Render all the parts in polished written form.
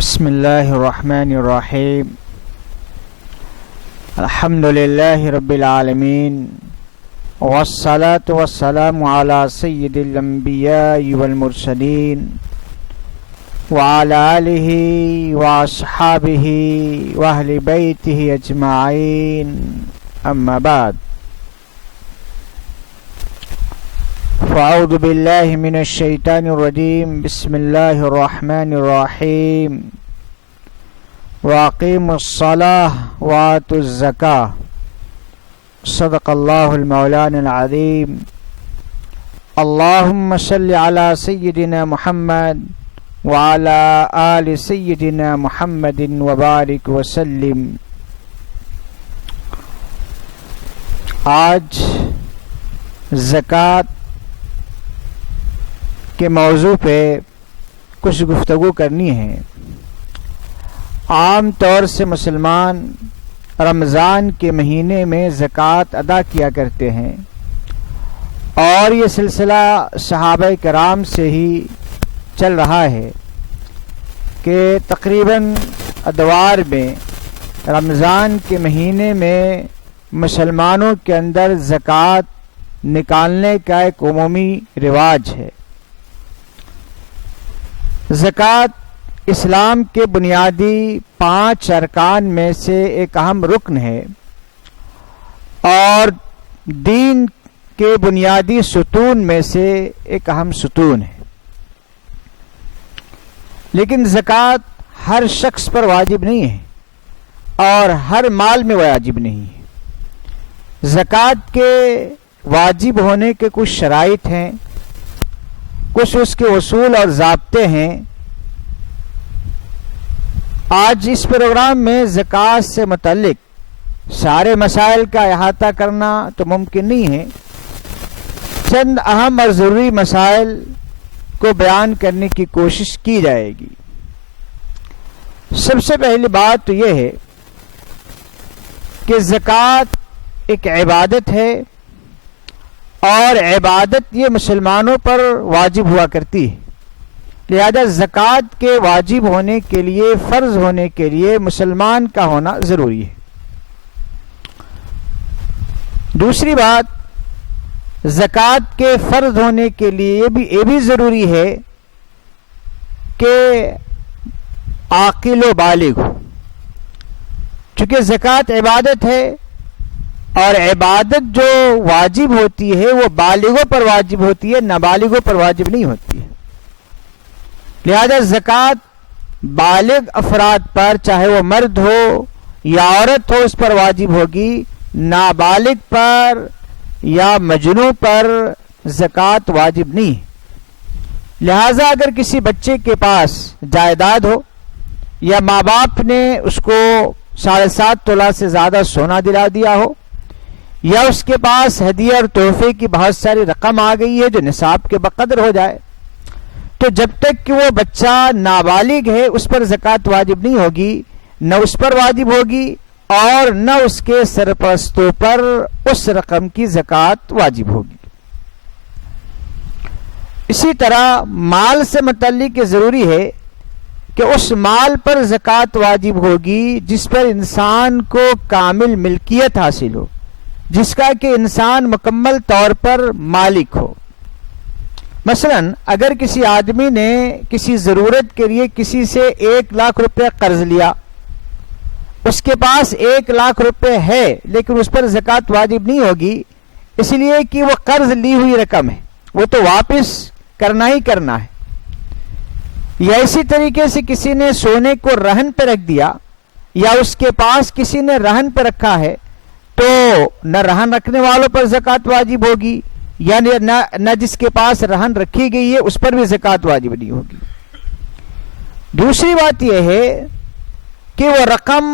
بسم الله الرحمن الرحيم. الحمد لله رب العالمين، والصلاة والسلام على سيد الأنبياء والمرسلين وعلى آله وأصحابه وأهل بيته أجمعين، أما بعد. فأعوذ بالله من الشيطان الرجيم. بسم الله الرحمن الرحيم. وأقيموا الصلاة وآتوا الزكاة. صدق الله المولانا العظيم. اللهم صل على سيدنا محمد وعلى آل سيدنا محمد وبارك وسلم. آج زکوٰۃ کے موضوع پہ کچھ گفتگو کرنی ہے. عام طور سے مسلمان رمضان کے مہینے میں زکوٰۃ ادا کیا کرتے ہیں، اور یہ سلسلہ صحابہ کرام سے ہی چل رہا ہے کہ تقریباً ادوار میں رمضان کے مہینے میں مسلمانوں کے اندر زکوٰۃ نکالنے کا ایک عمومی رواج ہے. زکوٰۃ اسلام کے بنیادی 5 ارکان میں سے ایک اہم رکن ہے اور دین کے بنیادی ستون میں سے ایک اہم ستون ہے. لیکن زکوٰۃ ہر شخص پر واجب نہیں ہے اور ہر مال میں واجب نہیں ہے. زکوٰۃ کے واجب ہونے کے کچھ شرائط ہیں، کچھ اس کے اصول اور ضابطے ہیں. آج اس پروگرام میں زکوٰۃ سے متعلق سارے مسائل کا احاطہ کرنا تو ممکن نہیں ہے. چند اہم اور ضروری مسائل کو بیان کرنے کی کوشش کی جائے گی. سب سے پہلی بات تو یہ ہے کہ زکوٰۃ ایک عبادت ہے، اور عبادت یہ مسلمانوں پر واجب ہوا کرتی ہے. لہذا زکوٰۃ کے واجب ہونے کے لیے، فرض ہونے کے لیے مسلمان کا ہونا ضروری ہے. دوسری بات، زکوٰۃ کے فرض ہونے کے لیے یہ بھی ضروری ہے کہ عاقل و بالغ ہو. چونکہ زکوٰۃ عبادت ہے اور عبادت جو واجب ہوتی ہے وہ بالغوں پر واجب ہوتی ہے، نابالغوں پر واجب نہیں ہوتی ہے. لہذا زکوٰۃ بالغ افراد پر، چاہے وہ مرد ہو یا عورت ہو، اس پر واجب ہوگی. نابالغ پر یا مجنون پر زکوٰۃ واجب نہیں. لہذا اگر کسی بچے کے پاس جائیداد ہو یا ماں باپ نے اس کو 7.5 تولہ سے زیادہ سونا دلا دیا ہو، یا اس کے پاس ہدیہ اور تحفے کی بہت ساری رقم آ گئی ہے جو نصاب کے بقدر ہو جائے، تو جب تک کہ وہ بچہ نابالغ ہے اس پر زکوٰۃ واجب نہیں ہوگی. نہ اس پر واجب ہوگی اور نہ اس کے سرپرستوں پر اس رقم کی زکوٰۃ واجب ہوگی. اسی طرح مال سے متعلق یہ ضروری ہے کہ اس مال پر زکوٰۃ واجب ہوگی جس پر انسان کو کامل ملکیت حاصل ہو، جس کا کہ انسان مکمل طور پر مالک ہو. مثلا اگر کسی آدمی نے کسی ضرورت کے لیے کسی سے 1 لاکھ روپے قرض لیا، اس کے پاس 1 لاکھ روپے ہے لیکن اس پر زکوٰۃ واجب نہیں ہوگی، اس لیے کہ وہ قرض لی ہوئی رقم ہے، وہ تو واپس کرنا ہی کرنا ہے. یا اسی طریقے سے کسی نے سونے کو رہن پہ رکھ دیا یا اس کے پاس کسی نے رہن پہ رکھا ہے، تو نہ رہن رکھنے والوں پر زکوٰۃ واجب ہوگی، یعنی نہ جس کے پاس رہن رکھی گئی ہے اس پر بھی زکوٰۃ واجب نہیں ہوگی. دوسری بات یہ ہے کہ وہ رقم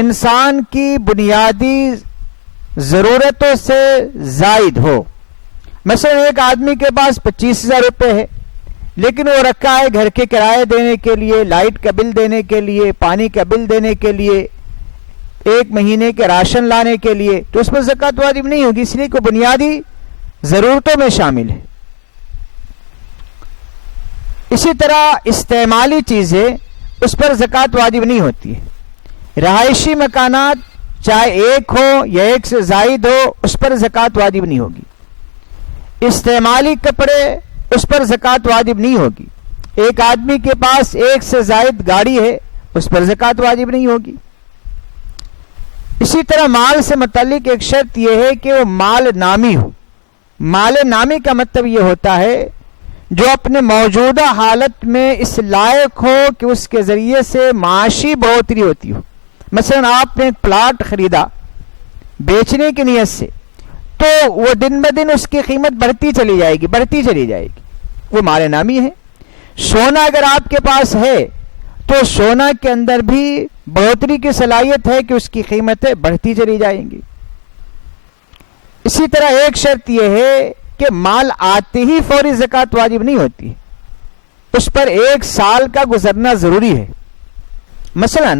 انسان کی بنیادی ضرورتوں سے زائد ہو. مثلا ایک آدمی کے پاس 25,000 روپے ہے لیکن وہ رکھا ہے گھر کے کرایہ دینے کے لیے، لائٹ کا بل دینے کے لیے، پانی کا بل دینے کے لیے، 1 مہینے کے راشن لانے کے لیے، تو اس پر زکوٰۃ واجب نہیں ہوگی، اس لیے کہ بنیادی ضرورتوں میں شامل ہے. اسی طرح استعمالی چیزیں اس پر زکوٰۃ واجب نہیں ہوتی ہے۔ رہائشی مکانات چاہے ایک ہو یا ایک سے زائد ہو، اس پر زکوٰۃ واجب نہیں ہوگی۔ استعمالی کپڑے، اس پر زکوٰۃ واجب نہیں ہوگی۔ ایک آدمی کے پاس ایک سے زائد گاڑی ہے، اس پر زکوٰۃ واجب نہیں ہوگی۔ اسی طرح مال سے متعلق ایک شرط یہ ہے کہ وہ مال نامی ہو۔ مال نامی کا مطلب یہ ہوتا ہے جو اپنے موجودہ حالت میں اس لائق ہو کہ اس کے ذریعے سے معاشی بڑھوتری ہوتی ہو۔ مثلا آپ نے ایک پلاٹ خریدا بیچنے کی نیت سے، تو وہ دن بدن اس کی قیمت بڑھتی چلی جائے گی، وہ مال نامی ہے۔ سونا اگر آپ کے پاس ہے تو سونا کے اندر بھی بڑھوتری کی صلاحیت ہے کہ اس کی قیمتیں بڑھتی چلی جائیں گی۔ اسی طرح ایک شرط یہ ہے کہ مال آتے ہی فوری زکوٰۃ واجب نہیں ہوتی، اس پر 1 سال کا گزرنا ضروری ہے۔ مثلا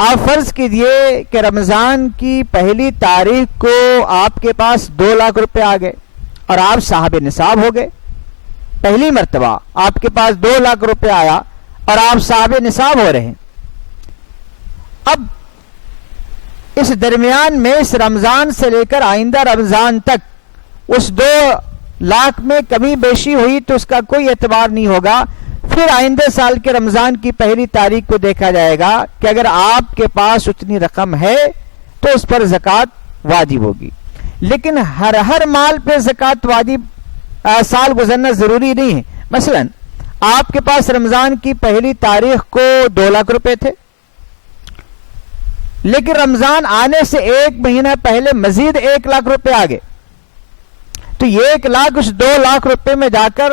آپ فرض کیجئے کہ رمضان کی پہلی تاریخ کو آپ کے پاس 2 لاکھ روپے آ گئے اور آپ صاحب نصاب ہو گئے۔ پہلی مرتبہ آپ کے پاس 2 لاکھ روپے آیا اور آپ صاحب نصاب ہو رہے ہیں۔ اب اس درمیان میں اس رمضان سے لے کر آئندہ رمضان تک اس 2 لاکھ میں کمی بیشی ہوئی تو اس کا کوئی اعتبار نہیں ہوگا۔ پھر آئندہ سال کے رمضان کی پہلی تاریخ کو دیکھا جائے گا کہ اگر آپ کے پاس اتنی رقم ہے تو اس پر زکوٰۃ واجب ہوگی۔ لیکن ہر مال پہ زکوٰۃ واجب سال گزرنا ضروری نہیں ہے۔ مثلا آپ کے پاس رمضان کی پہلی تاریخ کو 2 لاکھ روپے تھے، لیکن رمضان آنے سے 1 مہینہ پہلے مزید 1 لاکھ روپے آ گئے، تو یہ 1 لاکھ اس 2 لاکھ روپے میں جا کر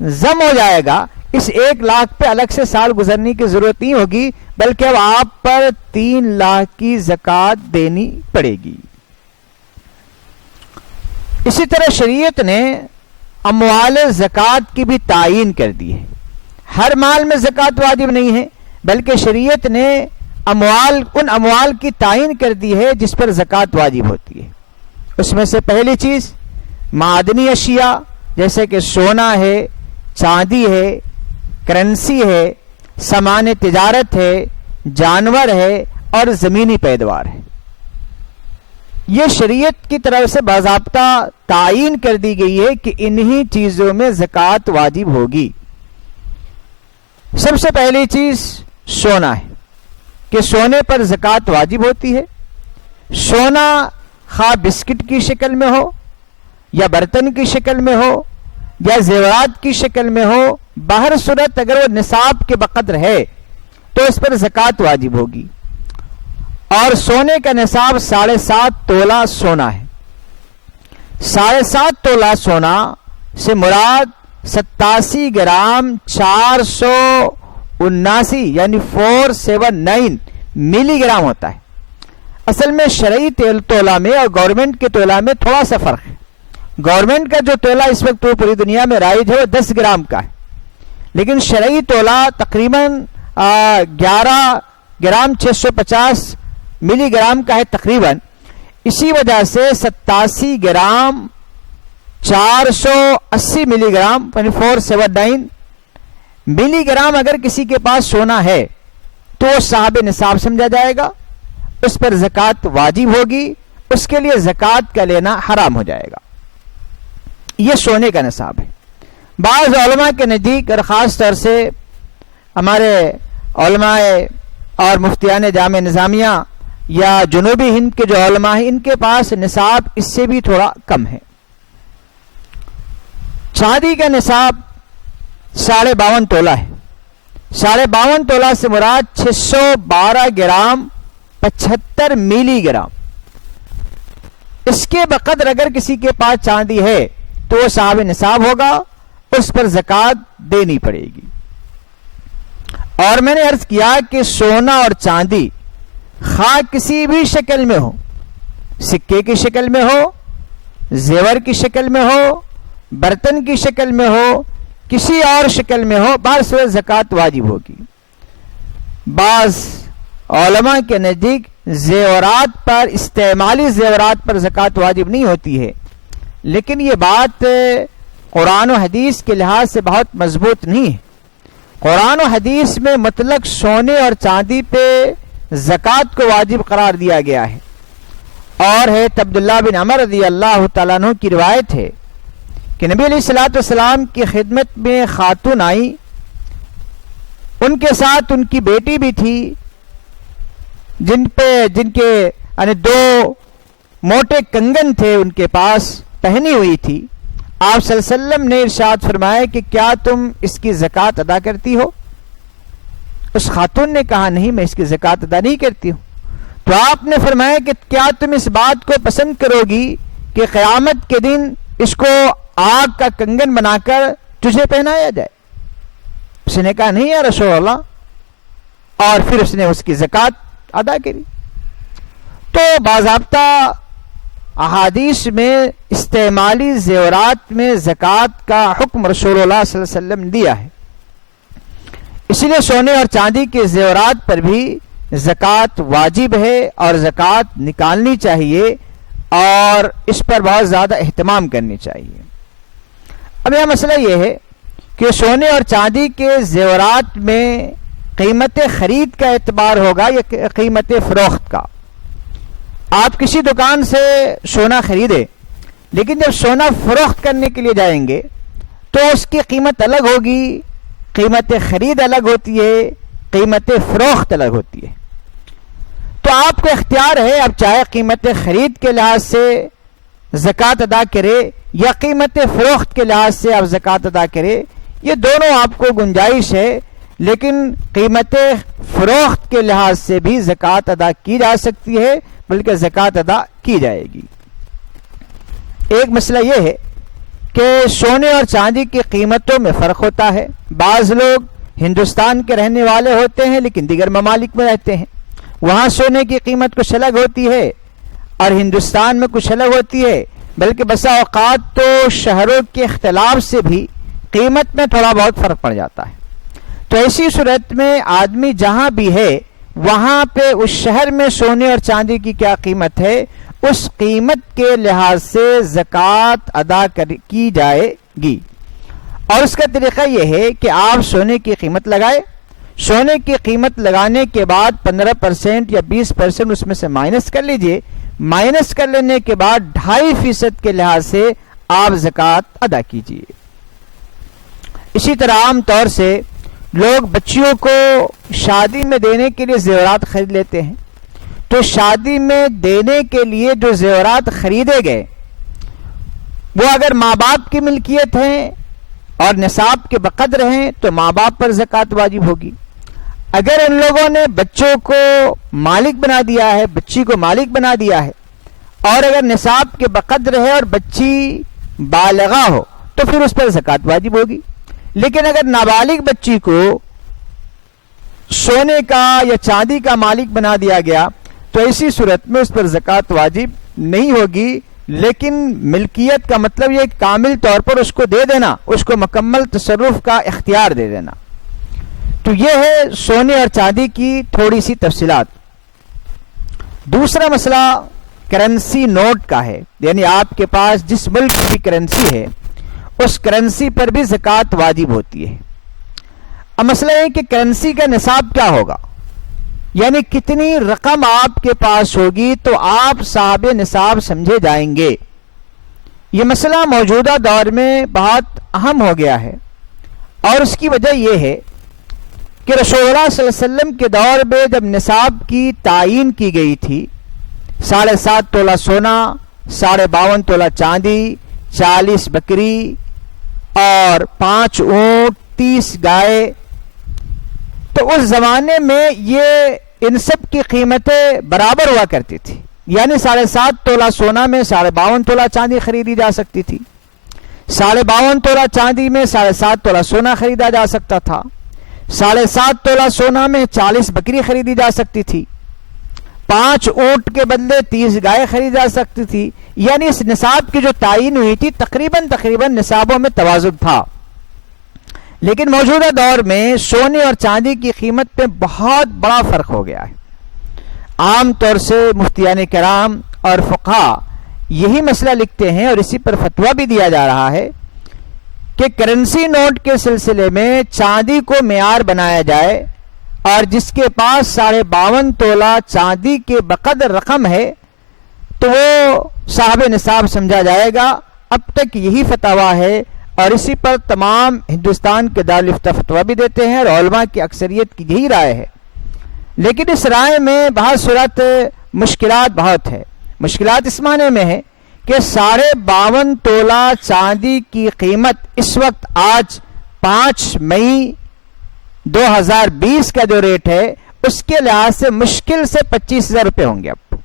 ضم ہو جائے گا۔ اس 1 لاکھ پہ الگ سے سال گزرنے کی ضرورت نہیں ہوگی، بلکہ اب آپ پر 3 لاکھ کی زکوٰۃ دینی پڑے گی۔ اسی طرح شریعت نے اموال زکوٰۃ کی بھی تعین کر دی ہے۔ ہر مال میں زکوٰۃ واجب نہیں ہے، بلکہ شریعت نے ان اموال کی تعین کر دی ہے جس پر زکوٰۃ واجب ہوتی ہے۔ اس میں سے پہلی چیز معدنی اشیاء، جیسے کہ سونا ہے، چاندی ہے، کرنسی ہے، سامان تجارت ہے، جانور ہے اور زمینی پیداوار ہے۔ یہ شریعت کی طرف سے باضابطہ تعین کر دی گئی ہے کہ انہی چیزوں میں زکوٰۃ واجب ہوگی۔ سب سے پہلی چیز سونا ہے کہ سونے پر زکوٰۃ واجب ہوتی ہے۔ سونا خواہ بسکٹ کی شکل میں ہو یا برتن کی شکل میں ہو یا زیورات کی شکل میں ہو، باہر صورت اگر وہ نصاب کے بقدر ہے تو اس پر زکوٰۃ واجب ہوگی۔ اور سونے کا نصاب 7.5 تولہ سونا ہے۔ 7.5 تولہ سونا سے مراد 87 گرام 479 یعنی 479 ملی گرام ہوتا ہے۔ اصل میں شرعی تولہ میں اور گورنمنٹ کے تولہ میں تھوڑا سا فرق ہے۔ گورنمنٹ کا جو تولہ اس وقت پوری دنیا میں رائج ہے وہ 10 گرام کا ہے، لیکن شرعی تولہ تقریباً 11 گرام 650 ملی گرام کا ہے تقریباً۔ اسی وجہ سے 87 گرام 480 ملی گرام یعنی 479 ملی گرام اگر کسی کے پاس سونا ہے تو وہ صاحب نصاب سمجھا جائے گا، اس پر زکوٰۃ واجب ہوگی، اس کے لیے زکوٰۃ کا لینا حرام ہو جائے گا۔ یہ سونے کا نصاب ہے۔ بعض علماء کے نزدیک اور خاص طور سے ہمارے علماء اور مفتیان جامع نظامیہ یا جنوبی ہند کے جو علماء ہیں ان کے پاس نصاب اس سے بھی تھوڑا کم ہے۔ چاندی کا نصاب 52.5 تولہ ہے۔ 52.5 تولہ سے مراد 612 گرام 75 ملی گرام۔ اس کے بقدر اگر کسی کے پاس چاندی ہے تو وہ صاحب نصاب ہوگا، اس پر زکوٰۃ دینی پڑے گی۔ اور میں نے عرض کیا کہ سونا اور چاندی خواہ کسی بھی شکل میں ہو، سکے کی شکل میں ہو، زیور کی شکل میں ہو، برتن کی شکل میں ہو، کسی اور شکل میں ہو، بعض صورت زکوٰۃ واجب ہوگی۔ بعض علماء کے نزدیک زیورات پر، استعمالی زیورات پر زکوٰۃ واجب نہیں ہوتی ہے، لیکن یہ بات قرآن و حدیث کے لحاظ سے بہت مضبوط نہیں ہے۔ قرآن و حدیث میں مطلق سونے اور چاندی پہ زکوٰۃ کو واجب قرار دیا گیا ہے، اور ہے عبداللہ بن عمر رضی اللہ تعالیٰ عنہ کی روایت ہے کہ نبی علیہ الصلوۃ والسلام کی خدمت میں خاتون آئی، ان کے ساتھ ان کی بیٹی بھی تھی، جن کے یعنی 2 موٹے کنگن تھے ان کے پاس پہنی ہوئی تھی۔ آپ صلی اللہ علیہ وسلم نے ارشاد فرمایا کہ کیا تم اس کی زکوٰۃ ادا کرتی ہو؟ اس خاتون نے کہا نہیں، میں اس کی زکوٰۃ ادا نہیں کرتی ہوں۔ تو آپ نے فرمایا کہ کیا تم اس بات کو پسند کرو گی کہ قیامت کے دن اس کو آگ کا کنگن بنا کر تجھے پہنایا جائے؟ اس نے کہا نہیں یا رسول اللہ، اور پھر اس نے اس کی زکوٰۃ ادا کری۔ تو باضابطہ احادیث میں استعمالی زیورات میں زکوٰۃ کا حکم رسول اللہ صلی اللہ علیہ وسلم نے دیا ہے، اس لیے سونے اور چاندی کے زیورات پر بھی زکوٰۃ واجب ہے اور زکوٰۃ نکالنی چاہیے اور اس پر بہت زیادہ اہتمام کرنی چاہیے۔ اب یہ مسئلہ یہ ہے کہ سونے اور چاندی کے زیورات میں قیمت خرید کا اعتبار ہوگا یا قیمت فروخت کا؟ آپ کسی دکان سے سونا خریدے، لیکن جب سونا فروخت کرنے کے لیے جائیں گے تو اس کی قیمت الگ ہوگی، قیمت خرید الگ ہوتی ہے، قیمت فروخت الگ ہوتی ہے۔ تو آپ کو اختیار ہے، آپ چاہے قیمت خرید کے لحاظ سے زکوٰۃ ادا کرے یا قیمت فروخت کے لحاظ سے آپ زکوٰۃ ادا کرے، یہ دونوں آپ کو گنجائش ہے، لیکن قیمت فروخت کے لحاظ سے بھی زکوٰۃ ادا کی جا سکتی ہے، بلکہ زکوٰۃ ادا کی جائے گی۔ ایک مسئلہ یہ ہے کہ سونے اور چاندی کی قیمتوں میں فرق ہوتا ہے۔ بعض لوگ ہندوستان کے رہنے والے ہوتے ہیں لیکن دیگر ممالک میں رہتے ہیں، وہاں سونے کی قیمت کچھ الگ ہوتی ہے اور ہندوستان میں کچھ الگ ہوتی ہے، بلکہ بسا اوقات تو شہروں کے اختلاف سے بھی قیمت میں تھوڑا بہت فرق پڑ جاتا ہے۔ تو ایسی صورت میں آدمی جہاں بھی ہے وہاں پہ اس شہر میں سونے اور چاندی کی کیا قیمت ہے، اس قیمت کے لحاظ سے زکوٰۃ ادا کی جائے گی۔ اور اس کا طریقہ یہ ہے کہ آپ سونے کی قیمت لگائے، سونے کی قیمت لگانے کے بعد 15% یا 20% اس میں سے مائنس کر لیجئے، مائنس کر لینے کے بعد 2.5% کے لحاظ سے آپ زکوٰۃ ادا کیجئے۔ اسی طرح عام طور سے لوگ بچیوں کو شادی میں دینے کے لیے زیورات خرید لیتے ہیں، تو شادی میں دینے کے لیے جو زیورات خریدے گئے وہ اگر ماں باپ کی ملکیت ہیں اور نصاب کے بقدر ہیں تو ماں باپ پر زکوٰۃ واجب ہوگی۔ اگر ان لوگوں نے بچوں کو مالک بنا دیا ہے، بچی کو مالک بنا دیا ہے، اور اگر نصاب کے بقدر ہے اور بچی بالغہ ہو تو پھر اس پر زکوٰۃ واجب ہوگی۔ لیکن اگر نابالغ بچی کو سونے کا یا چاندی کا مالک بنا دیا گیا تو ایسی صورت میں اس پر زکوٰۃ واجب نہیں ہوگی، لیکن ملکیت کا مطلب یہ کامل طور پر اس کو دے دینا، اس کو مکمل تصرف کا اختیار دے دینا۔ تو یہ ہے سونے اور چاندی کی تھوڑی سی تفصیلات۔ دوسرا مسئلہ کرنسی نوٹ کا ہے، یعنی آپ کے پاس جس ملک کی کرنسی ہے اس کرنسی پر بھی زکوٰۃ واجب ہوتی ہے۔ اب مسئلہ ہے کہ کرنسی کا نصاب کیا ہوگا، یعنی کتنی رقم آپ کے پاس ہوگی تو آپ صاحب نصاب سمجھے جائیں گے۔ یہ مسئلہ موجودہ دور میں بہت اہم ہو گیا ہے، اور اس کی وجہ یہ ہے کہ رسول اللہ صلی اللہ علیہ وسلم کے دور میں جب نصاب کی تعیین کی گئی تھی، 7.5 تولہ سونا، 52.5 تولہ چاندی، 40 بکری اور 5 اونٹ، 30 گائے، تو اس زمانے میں یہ ان سب کی قیمتیں برابر ہوا کرتی تھی، یعنی 7.5 تولہ سونا میں 52.5 تولہ چاندی خریدی جا سکتی تھی، 52.5 تولہ چاندی میں 7.5 تولہ سونا خریدا جا سکتا تھا، 7.5 تولہ سونا میں 40 بکری خریدی جا سکتی تھی، 5 اونٹ کے بدلے 30 گائے خریدی جا سکتی تھی، یعنی اس نصاب کی جو تعیین ہوئی تھی تقریباً نصابوں میں توازن تھا۔ لیکن موجودہ دور میں سونے اور چاندی کی قیمت پہ بہت بڑا فرق ہو گیا ہے۔ عام طور سے مفتیان کرام اور فقہا یہی مسئلہ لکھتے ہیں اور اسی پر فتویٰ بھی دیا جا رہا ہے کہ کرنسی نوٹ کے سلسلے میں چاندی کو معیار بنایا جائے اور جس کے پاس 52.5 تولہ چاندی کے بقدر رقم ہے تو وہ صاحب نصاب سمجھا جائے گا. اب تک یہی فتویٰ ہے اور اسی پر تمام ہندوستان کے دارالفتہ فتویٰ بھی دیتے ہیں اور علماء کی اکثریت کی یہی رائے ہے. لیکن اس رائے میں بہت صورت مشکلات بہت ہے. مشکلات اس معنی میں ہے کہ 52.5 تولہ چاندی کی قیمت اس وقت آج 5 مئی 2020 کا جو ریٹ ہے اس کے لحاظ سے مشکل سے 25,000 روپے ہوں گے. اب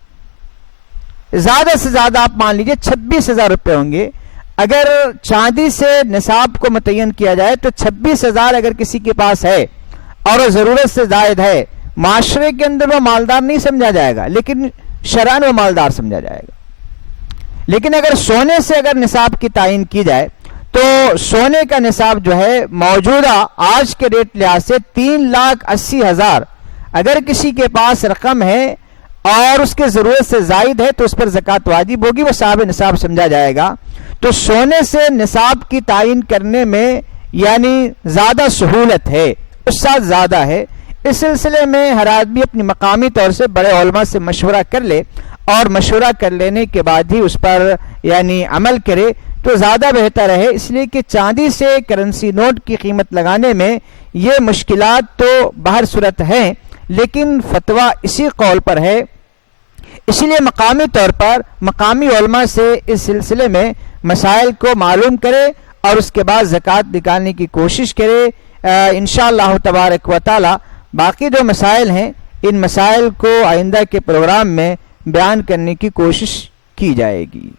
زیادہ سے زیادہ آپ مان لیجئے 26,000 روپے ہوں گے. اگر چاندی سے نصاب کو متعین کیا جائے تو 26,000 اگر کسی کے پاس ہے اور وہ ضرورت سے زائد ہے، معاشرے کے اندر وہ مالدار نہیں سمجھا جائے گا لیکن شرعاً وہ مالدار سمجھا جائے گا. لیکن اگر سونے سے اگر نصاب کی تعین کی جائے تو سونے کا نصاب جو ہے موجودہ آج کے ریٹ لحاظ سے 3,80,000 اگر کسی کے پاس رقم ہے اور اس کے ضرورت سے زائد ہے تو اس پر زکوٰۃ واجب ہوگی، وہ صاحب نصاب سمجھا جائے گا. تو سونے سے نصاب کی تعین کرنے میں یعنی زیادہ سہولت ہے، اس ساتھ زیادہ ہے. اس سلسلے میں ہر آدمی اپنی مقامی طور سے بڑے علماء سے مشورہ کر لے اور مشورہ کر لینے کے بعد ہی اس پر یعنی عمل کرے تو زیادہ بہتر ہے. اس لیے کہ چاندی سے کرنسی نوٹ کی قیمت لگانے میں یہ مشکلات تو بہر صورت ہیں لیکن فتویٰ اسی قول پر ہے. اسی لیے مقامی طور پر مقامی علماء سے اس سلسلے میں مسائل کو معلوم کرے اور اس کے بعد زکوٰۃ نکالنے کی کوشش کرے. انشاءاللہ تبارک و تعالی باقی جو مسائل ہیں ان مسائل کو آئندہ کے پروگرام میں بیان کرنے کی کوشش کی جائے گی.